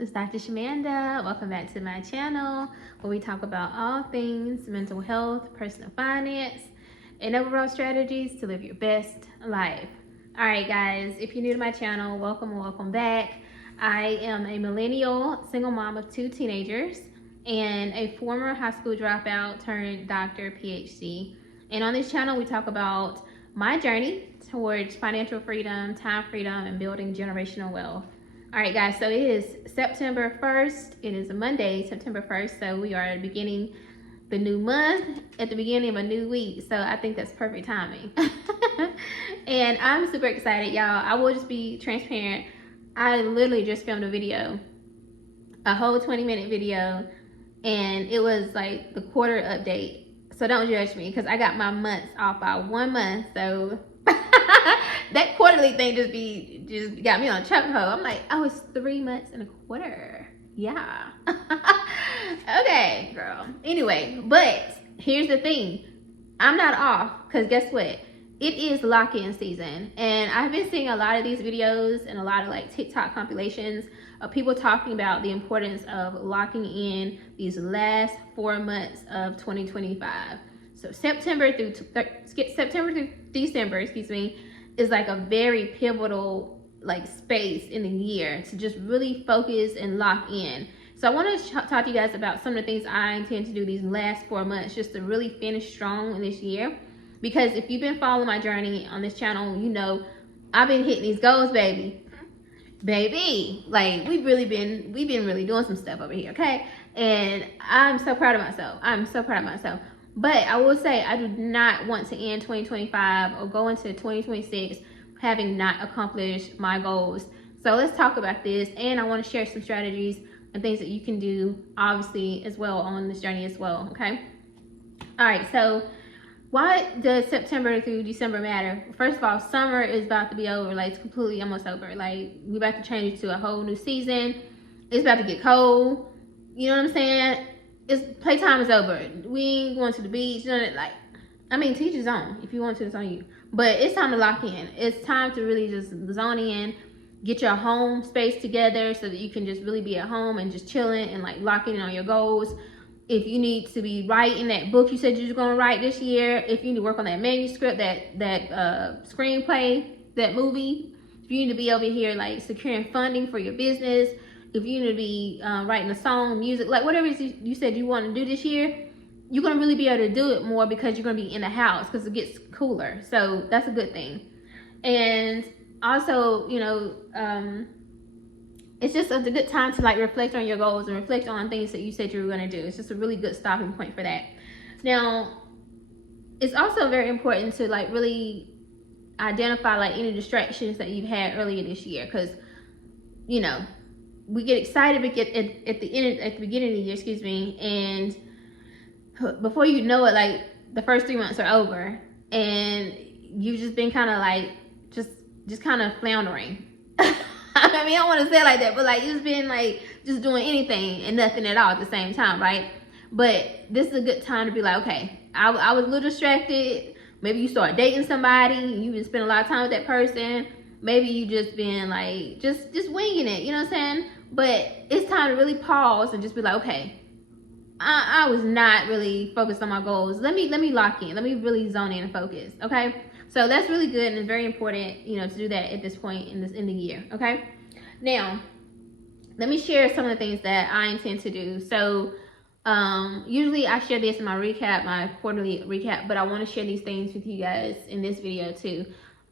it's Dr. Shamanda. Welcome back to my channel where we talk about all things mental health, personal finance, and overall strategies to live your best life. All right, guys, if you're new to my channel, welcome and welcome back. I am a millennial single mom of 2 teenagers and a former high school dropout turned doctor PhD. And on this channel, we talk about my journey towards financial freedom, time freedom, and building generational wealth. All right, guys, so it is September 1st. It is a Monday, September 1st. So we are beginning the new month at the beginning of a new week. So I think that's perfect timing. And I'm super excited, y'all. I will just be transparent. I literally just filmed a video, a whole 20-minute video, and it was like the quarter update. So don't judge me because I got my months off by 1 month. So that quarterly thing just got me on a chokehold. I'm like, oh, it's 3 months and a quarter. Yeah. Okay, girl. Anyway, but here's the thing. I'm not off because guess what? It is lock-in season. And I've been seeing a lot of these videos and a lot of like TikTok compilations of people talking about the importance of locking in these last 4 months of 2025. So September through December, is like a very pivotal like space in the year to just really focus and lock in. So I want to talk to you guys about some of the things I intend to do these last 4 months just to really finish strong in this year. Because if you've been following my journey on this channel, you know I've been hitting these goals, baby. Like we've been really doing some stuff over here, okay? And I'm so proud of myself. But I will say I do not want to end 2025 or go into 2026 having not accomplished my goals. So let's talk about this, and I want to share some strategies and things that you can do obviously as well on this journey as well, okay? All right, so why does September through December matter? First of all, summer is about to be over. Like, it's completely almost over. Like, we're about to change it to a whole new season. It's about to get cold. You know what I'm saying? Playtime is over. We ain't going to the beach. None of it. Like, I mean, teach his own. If you want to, it's on you. But it's time to lock in. It's time to really just zone in. Get your home space together so that you can just really be at home and just chilling and like locking in on your goals. If you need to be writing that book you said you were going to write this year, if you need to work on that manuscript, that screenplay, that movie, if you need to be over here like securing funding for your business, if you need to be writing a song, music, like whatever it is you said you want to do this year, you're going to really be able to do it more because you're going to be in the house because it gets cooler. So that's a good thing. And also, you know, it's just a good time to like reflect on your goals and reflect on things that you said you were going to do. It's just a really good stopping point for that. Now, it's also very important to like really identify like any distractions that you've had earlier this year, because you know we get excited at the beginning of the year, and before you know it, like the first 3 months are over, and you've just been kind of like just kind of floundering. I mean, I don't want to say it like that, but like you've been like just doing anything and nothing at all at the same time, right? But this is a good time to be like, okay, I was a little distracted. Maybe you start dating somebody, you've been spending a lot of time with that person. Maybe you just been like just winging it, you know what I'm saying? But it's time to really pause and just be like, okay, I was not really focused on my goals. Let me lock in. Let me really zone in and focus, okay? So that's really good and very important, you know, to do that at this point in the year, okay? Now, let me share some of the things that I intend to do. So, usually I share this in my recap, my quarterly recap, but I want to share these things with you guys in this video too.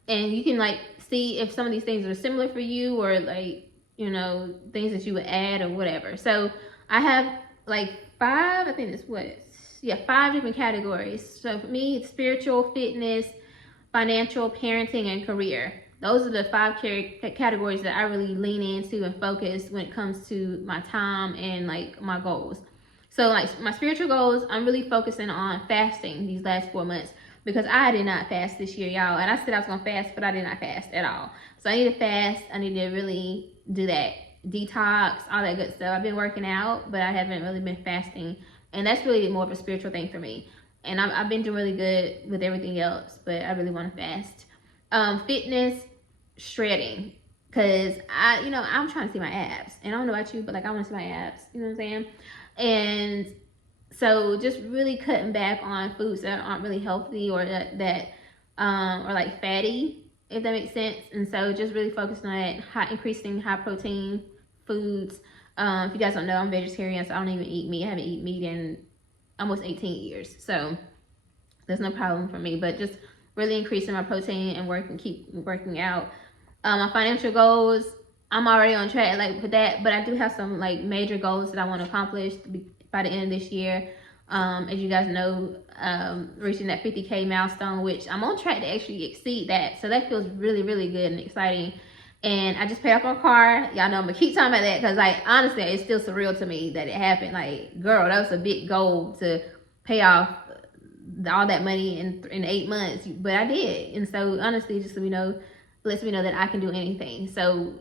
And you can like see if some of these things are similar for you or like, you know, things that you would add or whatever. So I have like 5 different categories. So for me, it's spiritual, fitness, financial, parenting, and career. Those are the 5 categories that I really lean into and focus when it comes to my time and like my goals. So like my spiritual goals, I'm really focusing on fasting these last 4 months because I did not fast this year, y'all. And I said I was gonna fast, but I did not fast at all. So I need to fast. I need to really do that. Detox, all that good stuff. I've been working out, but I haven't really been fasting. And that's really more of a spiritual thing for me. And I've been doing really good with everything else, but I really want to fast. Fitness, shredding. Cause I'm trying to see my abs, and I don't know about you, but like I want to see my abs. You know what I'm saying? And so just really cutting back on foods that aren't really healthy or that are like fatty, if that makes sense. And so just really focusing on that, increasing high protein foods. If you guys don't know, I'm vegetarian, so I don't even eat meat. I haven't eaten meat in almost 18 years, so there's no problem for me. But just really increasing my protein and keep working out. My financial goals, I'm already on track like with that, but I do have some like major goals that I want to accomplish by the end of this year. As you guys know, reaching that 50K milestone, which I'm on track to actually exceed that. So that feels really, really good and exciting. And I just paid off my car. Y'all know I'm gonna keep talking about that because like honestly, it's still surreal to me that it happened. Like, girl, that was a big goal to pay off all that money in 8 months, but I did. And so honestly, just lets me know that I can do anything. So,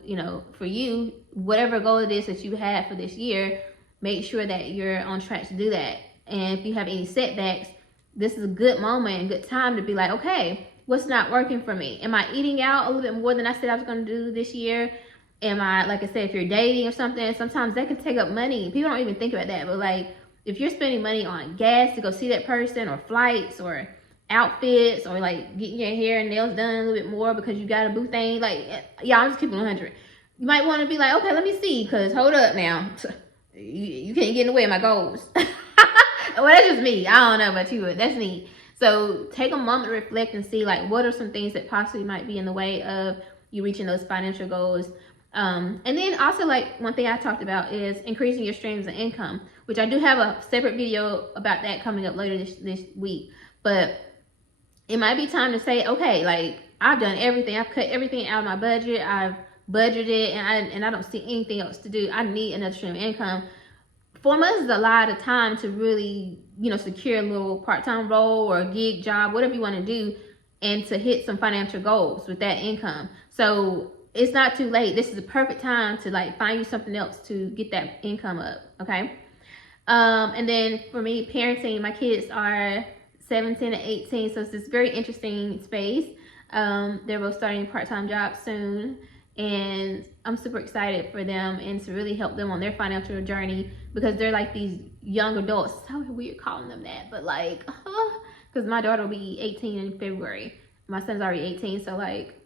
for you, whatever goal it is that you have for this year, make sure that you're on track to do that. And if you have any setbacks, this is a good moment and good time to be like, okay, what's not working for me? Am I eating out a little bit more than I said I was going to do this year? Am I, like I said, if you're dating or something, sometimes that can take up money. People don't even think about that. But like, if you're spending money on gas to go see that person, or flights, or outfits, or like getting your hair and nails done a little bit more because you got a boo thing, like, yeah, I'm just keeping 100. You might want to be like, okay, let me see, because hold up now. You can't get in the way of my goals. Well, that's just me. I don't know about you, but that's me. So take a moment to reflect and see like what are some things that possibly might be in the way of you reaching those financial goals. And then also, like, one thing I talked about is increasing your streams of income, which I do have a separate video about that coming up later this week. But it might be time to say, okay, like, I've done everything. I've cut everything out of my budget. I've budgeted, and I don't see anything else to do. I need another stream of income. 4 months is a lot of time to really, secure a little part-time role or a gig job, whatever you want to do, and to hit some financial goals with that income. So it's not too late. This is the perfect time to like find you something else to get that income up, okay? And then for me, parenting, my kids are 17 and 18, so it's this very interesting space. They're both starting part-time jobs soon, and I'm super excited for them and to really help them on their financial journey, because they're like these young adults. It's so weird calling them that, but like, because my daughter will be 18 in February. My son's already 18, so like,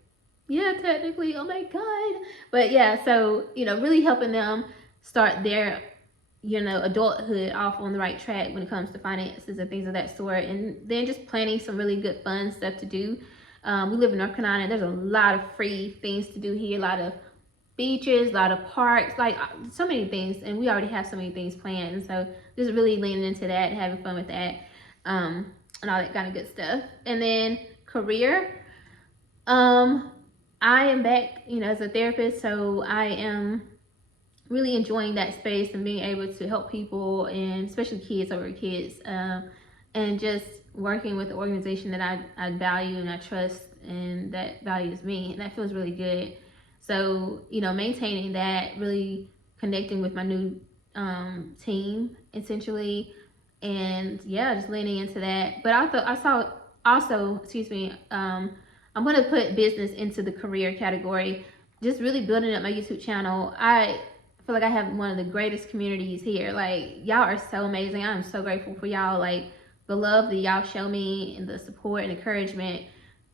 yeah, technically, oh my God. But yeah, so, really helping them start their, adulthood off on the right track when it comes to finances and things of that sort. And then just planning some really good fun stuff to do. We live in North Carolina. There's a lot of free things to do here, a lot of beaches, a lot of parks, like so many things. And we already have so many things planned. And so just really leaning into that, having fun with that, and all that kind of good stuff. And then career. I am back, as a therapist, so I am really enjoying that space and being able to help people, and especially kids, and just working with the organization that I value and I trust and that values me, and that feels really good. So, maintaining that, really connecting with my new team, essentially, and yeah, just leaning into that. But I'm going to put business into the career category, just really building up my YouTube channel. I feel like I have one of the greatest communities here. Like, y'all are so amazing. I'm so grateful for y'all. Like, the love that y'all show me and the support and encouragement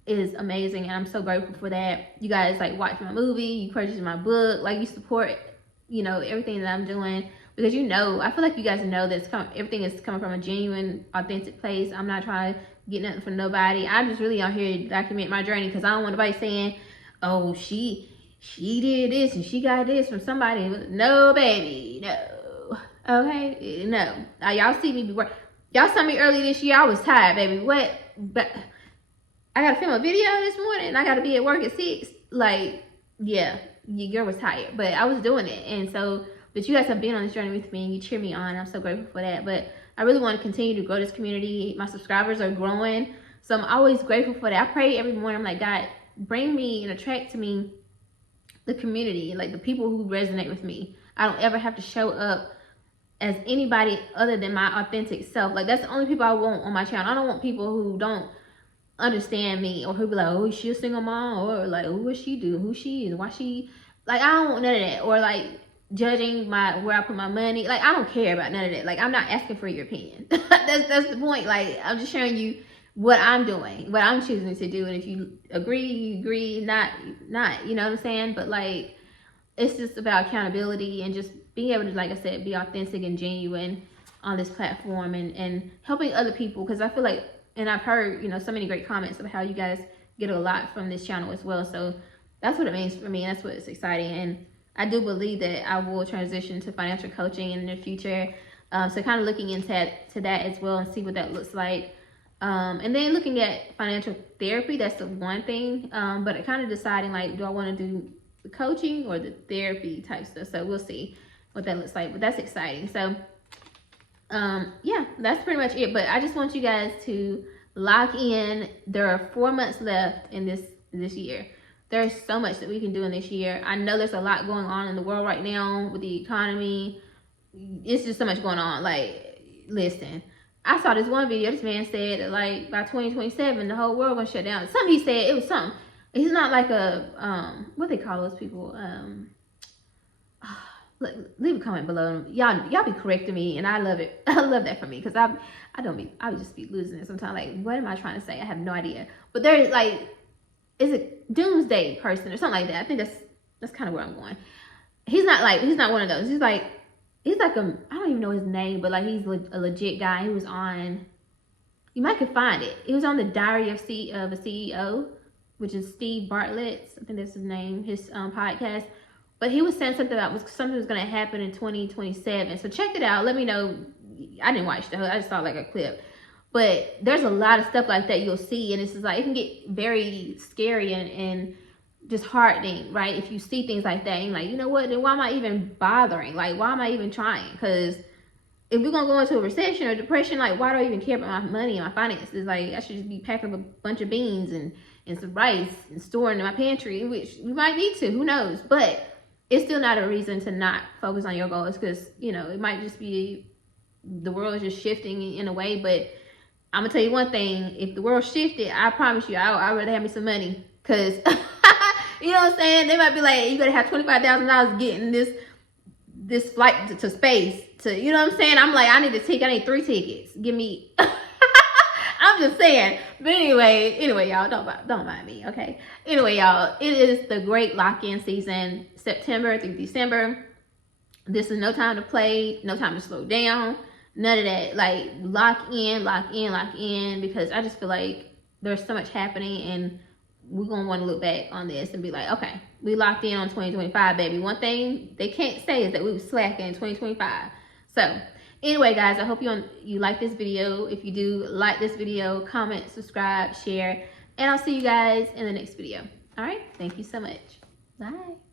is amazing, and I'm so grateful for that. You guys like watch my movie, you purchase my book, like you support, everything that I'm doing, because I feel like you guys know that everything is coming from a genuine, authentic place. I'm not trying to get nothing from nobody. I'm just really out here to document my journey, because I don't want nobody saying, oh, she did this and she got this from somebody. No, baby, no. Okay, no. Y'all see me before. Y'all saw me early this year. I was tired, baby. What? But I gotta film a video this morning and I gotta be at work at 6. Like, yeah, your girl was tired, but I was doing it. And so, but you guys have been on this journey with me and you cheer me on. I'm so grateful for that. But I really want to continue to grow this community. My subscribers are growing, so I'm always grateful for that. I pray every morning. I'm like, God, bring me and attract to me the community, like the people who resonate with me. I don't ever have to show up as anybody other than my authentic self. Like, that's the only people I want on my channel. I don't want people who don't understand me, or who be like, oh, is she a single mom, or like, oh, what she do, who she is, why she Like, I don't want none of that. Or like judging where I put my money. Like, I don't care about none of that. Like, I'm not asking for your opinion. That's the point. Like, I'm just showing you what I'm doing, what I'm choosing to do. And if you agree, you agree. Not, you know what I'm saying? But like, it's just about accountability and just being able to, like I said, be authentic and genuine on this platform, and helping other people. Because I feel like, and I've heard, you know, so many great comments of how you guys get a lot from this channel as well. So that's what it means for me. That's what's exciting. And I do believe that I will transition to financial coaching in the future. So kind of looking into that as well, and see what that looks like. And then looking at financial therapy, that's the one thing. But kind of deciding, like, do I want to do the coaching or the therapy type stuff? So we'll see what that looks like. But that's exciting. So yeah, that's pretty much it. But I just want you guys to lock in. There are 4 months left in this year. There's so much that we can do in this year. I know there's a lot going on in the world right now with the economy. It's just so much going on. Like, listen, I saw this one video. This man said that, like, by 2027, the whole world gonna shut down. Something he said, it was something. He's not like a, what they call those people? Leave a comment below. Y'all be correcting me, and I love it. I love that for me, because I would just be losing it sometimes. Like, what am I trying to say? I have no idea. But there's like, is it doomsday person or something like that? I think that's kind of where I'm going. He's not one of those. He's like a, I don't even know his name, but like, he's a legit guy. He was on, you might could find it. He was on the Diary of a CEO, which is Steve Bartlett's, I think that's his name, his podcast. But he was saying something about something was going to happen in 2027. So check it out. Let me know. I didn't watch the whole, I just saw like a clip. But there's a lot of stuff like that you'll see. And it's just like, it can get very scary and disheartening, right? If you see things like that, and like, you know what, then why am I even bothering? Like, why am I even trying? Because if we're going to go into a recession or depression, like, why do I even care about my money and my finances? Like, I should just be packing up a bunch of beans and some rice and storing in my pantry, which we might need to, who knows? But it's still not a reason to not focus on your goals, because, you know, it might just be the world is just shifting in a way. But I'm gonna tell you one thing: if the world shifted, I promise you, I'd rather have me some money, because you know what I'm saying? They might be like, you gotta have $25,000 getting this flight to space. You know what I'm saying? I'm like, I need a ticket. I need 3 tickets. Give me. I'm just saying. But anyway, y'all, don't mind me, okay? Anyway, y'all, it is the great lock-in season, September through December. This is no time to play, no time to slow down, none of that. Like, lock in, because I just feel like there's so much happening, and we're gonna want to look back on this and be like, okay, we locked in on 2025, baby. One thing they can't say is that we were slacking in 2025. So anyway, guys, I hope you like this video. If you do like this video, comment, subscribe, share, and I'll see you guys in the next video. All right, thank you so much. Bye.